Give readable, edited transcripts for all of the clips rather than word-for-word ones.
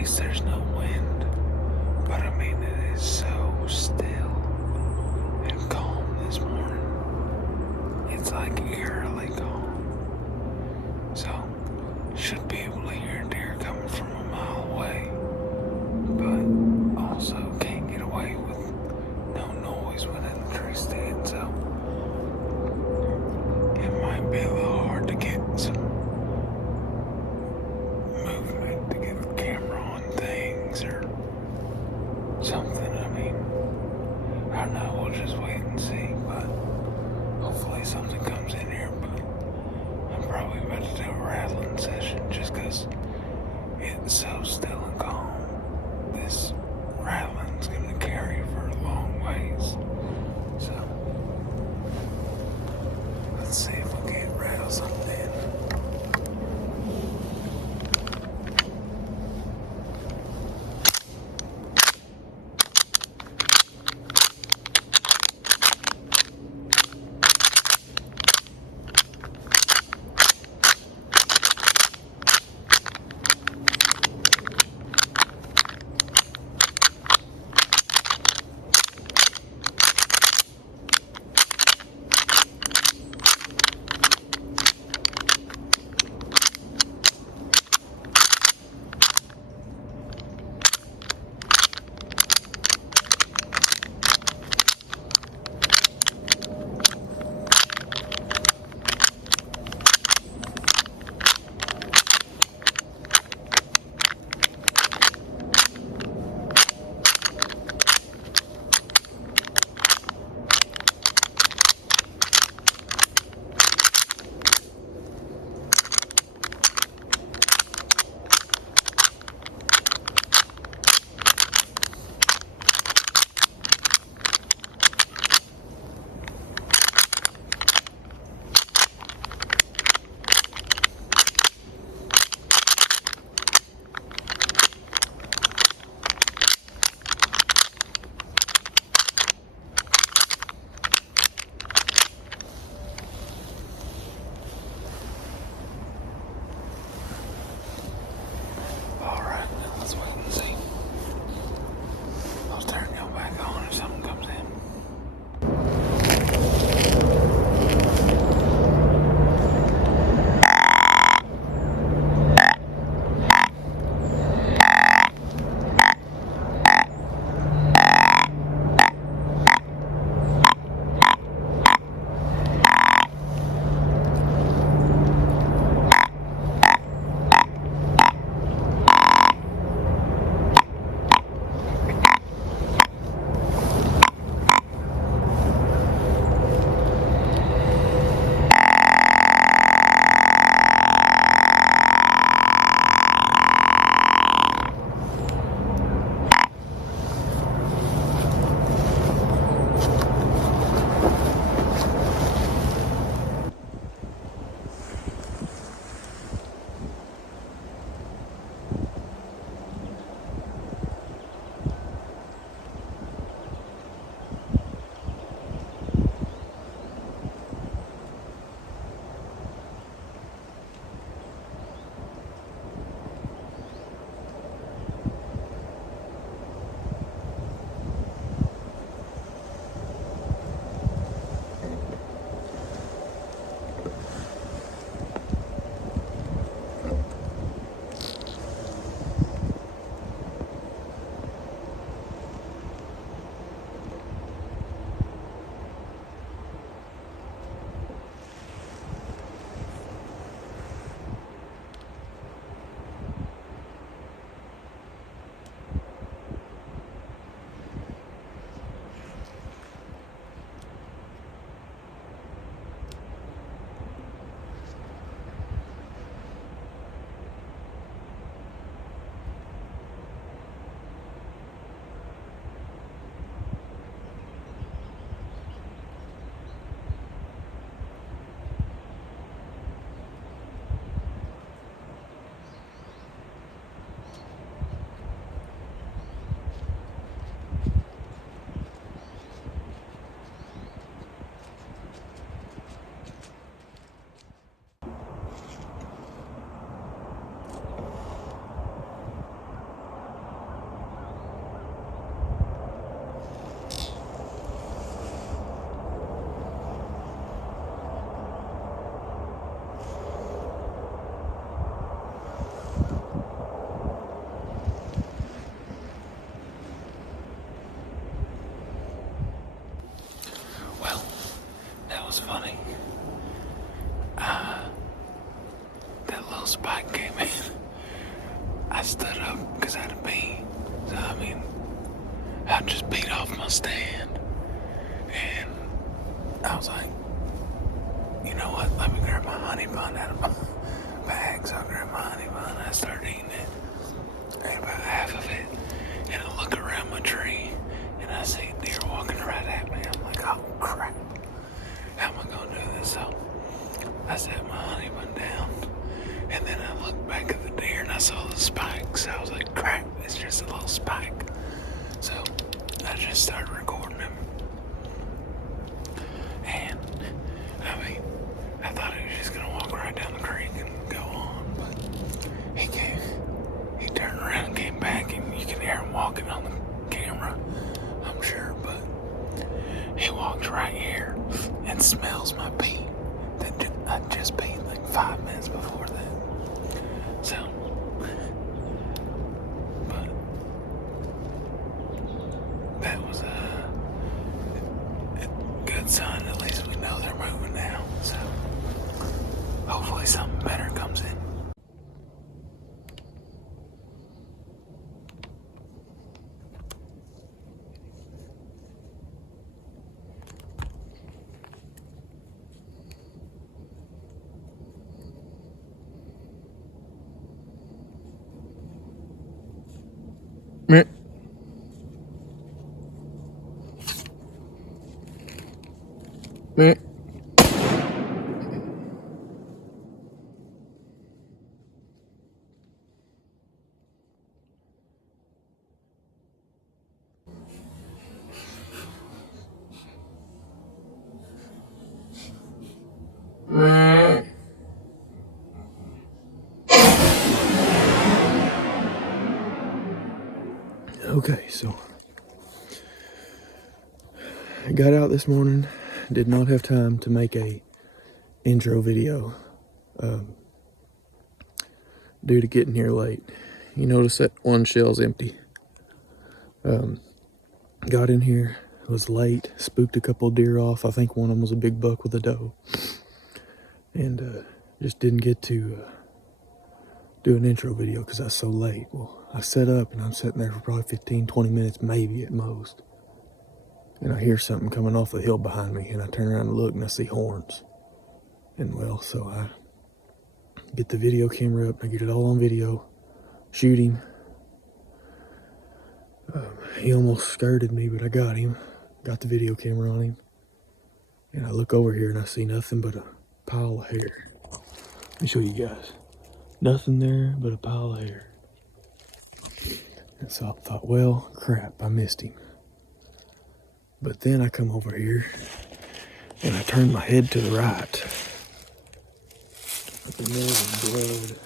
least there's no wind. But I mean, it is so still and calm this morning. It's like eerily calm. So, should be able to hear deer coming from a mile away. But also can't get away with no noise within the tree stand. So, it might be a little hard to get some movement to get the camera on things or something. I mean, I don't know, we'll just wait and see, but hopefully something comes in here. But I'm probably about to do a rattling session just because it's so still and calm. This rattling's gonna carry for a long ways. So let's see if we can rattle something in. stood up because I had to pee. So, I mean, I just beat off my stand. And I was like, you know what? Let me grab my honey bun out of my bag. So I grabbed my honey bun. I started eating it. I ate about half of it. And I look around my tree. And I see a deer walking right at me. I'm like, oh, crap. How am I going to do this? So I set my honey bun down. And then I looked back at the deer and I saw the spikes. So I was like, crap, it's just a little spike. So I just started recording him. And, I mean, I thought he was just going to walk right down the creek and go on. But he turned around and came back, and you can hear him walking on the camera, I'm sure. But he walked right here and smells my pee. I just peed like 5 minutes before that. So, but that was a good sign. At least we know they're moving now. So, hopefully something better comes in. Meh. Meh. Meh. Okay, so I got out this morning, did not have time to make a intro video due to getting here late. You notice that one shell's empty. Got in here, was late, spooked a couple of deer off. I think one of them was a big buck with a doe. And just didn't get to do an intro video because I was so late. Well, I set up and I'm sitting there for probably 15-20 minutes, maybe at most. And I hear something coming off the hill behind me, and I turn around and look, and I see horns. And well, so I get the video camera up, and I get it all on video, shoot him. He almost skirted me, but I got him. Got the video camera on him. And I look over here, and I see nothing but a pile of hair. Let me show you guys. Nothing there but a pile of hair. And so I thought, well, crap, I missed him. But then I come over here, and I turn my head to the right. And there was blood.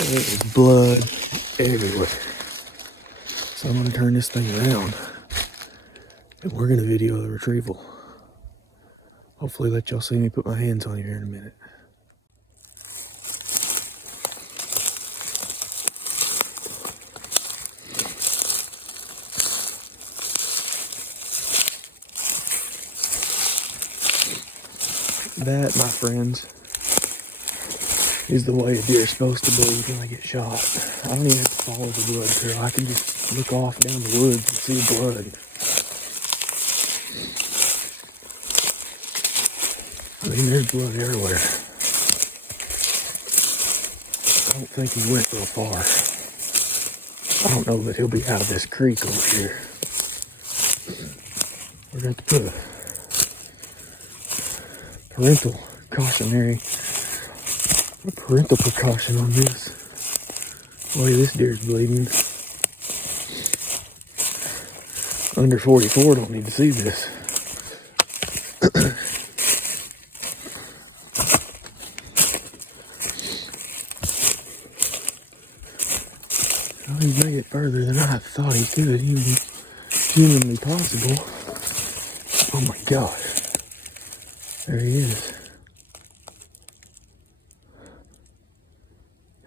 There was blood everywhere. So I'm going to turn this thing around, and we're going to video the retrieval. Hopefully let y'all see me put my hands on him here in a minute. That, my friends, is the way a deer is supposed to bleed when they get shot. I don't even have to follow the blood trail. I can just look off down the woods and see blood. I mean, there's blood everywhere. I don't think he went real far. I don't know that he'll be out of this creek over here. We're going to put a parental precaution on this. Boy, this deer's bleeding. Under 44 don't need to see this. Well, he's made it further than I thought he could, even humanly possible. Oh my gosh. There he is.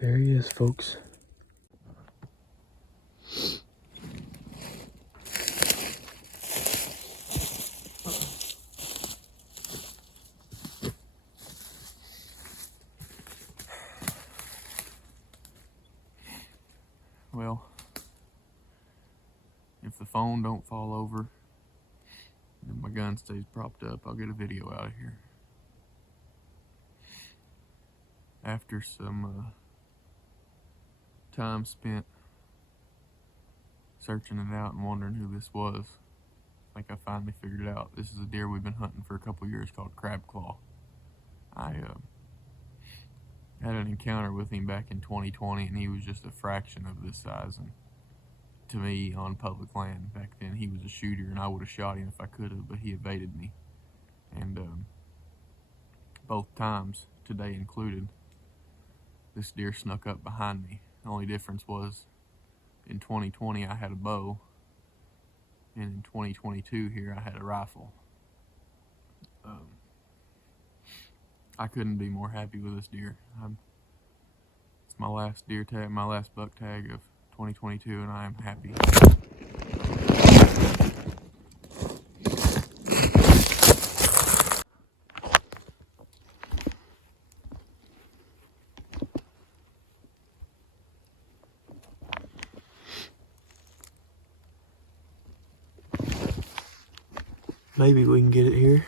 There he is, folks. well, if the phone don't fall over and my gun stays propped up, I'll get a video out of here. After some time spent searching it out and wondering who this was, I think I finally figured it out. This is a deer we've been hunting for a couple years called Crab Claw. I had an encounter with him back in 2020, and he was just a fraction of this size. And to me, on public land back then, he was a shooter, and I would have shot him if I could have, but he evaded me. And both times, today included, this deer snuck up behind me. The only difference was, in 2020 I had a bow, and in 2022 here I had a rifle. I couldn't be more happy with this deer. It's my last deer tag, my last buck tag of 2022, and I am happy. Maybe we can get it here.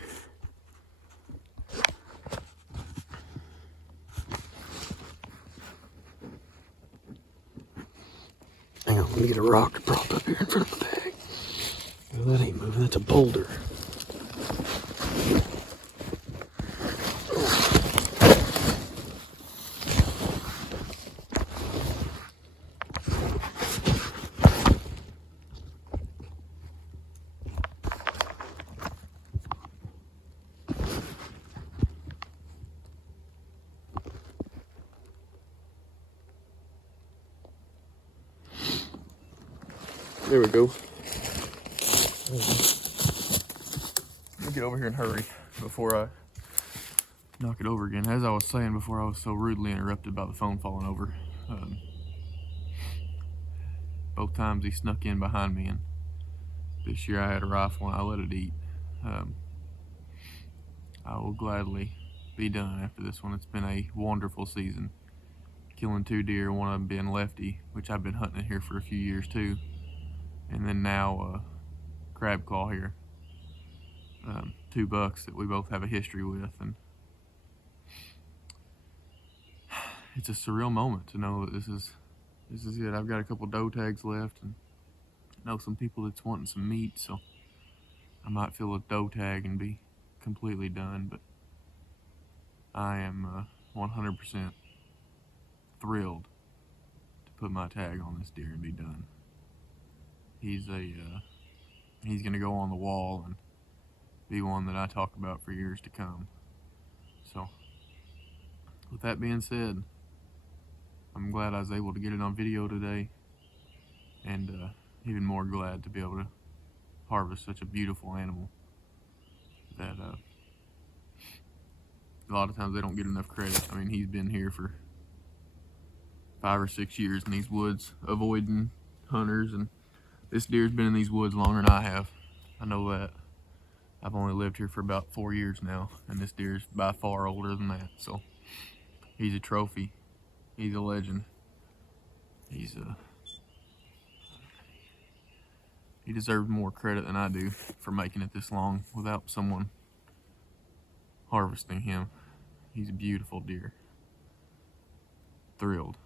Hang on, let me get a rock propped up here in front of the tag. No, that ain't moving, that's a boulder. There we go. Let me get over here and hurry before I knock it over again. As I was saying before I was so rudely interrupted by the phone falling over, both times he snuck in behind me, and this year I had a rifle and I let it eat. I will gladly be done after this one. It's been a wonderful season. Killing 2 deer, one of them being Lefty, which I've been hunting here for a few years too. And then now Crab Claw here. 2 bucks that we both have a history with, and it's a surreal moment to know that this is it. I've got a couple doe tags left, and I know some people that's wanting some meat, so I might fill a doe tag and be completely done, but I am 100% thrilled to put my tag on this deer and be done. He's gonna go on the wall and be one that I talk about for years to come. So, with that being said, I'm glad I was able to get it on video today, and even more glad to be able to harvest such a beautiful animal that a lot of times they don't get enough credit. I mean, he's been here for 5 or 6 years in these woods, avoiding hunters, and this deer's been in these woods longer than I have. I know that. I've only lived here for about 4 years now, and this deer's by far older than that. So he's a trophy. He's a legend. He deserves more credit than I do for making it this long without someone harvesting him. He's a beautiful deer. Thrilled.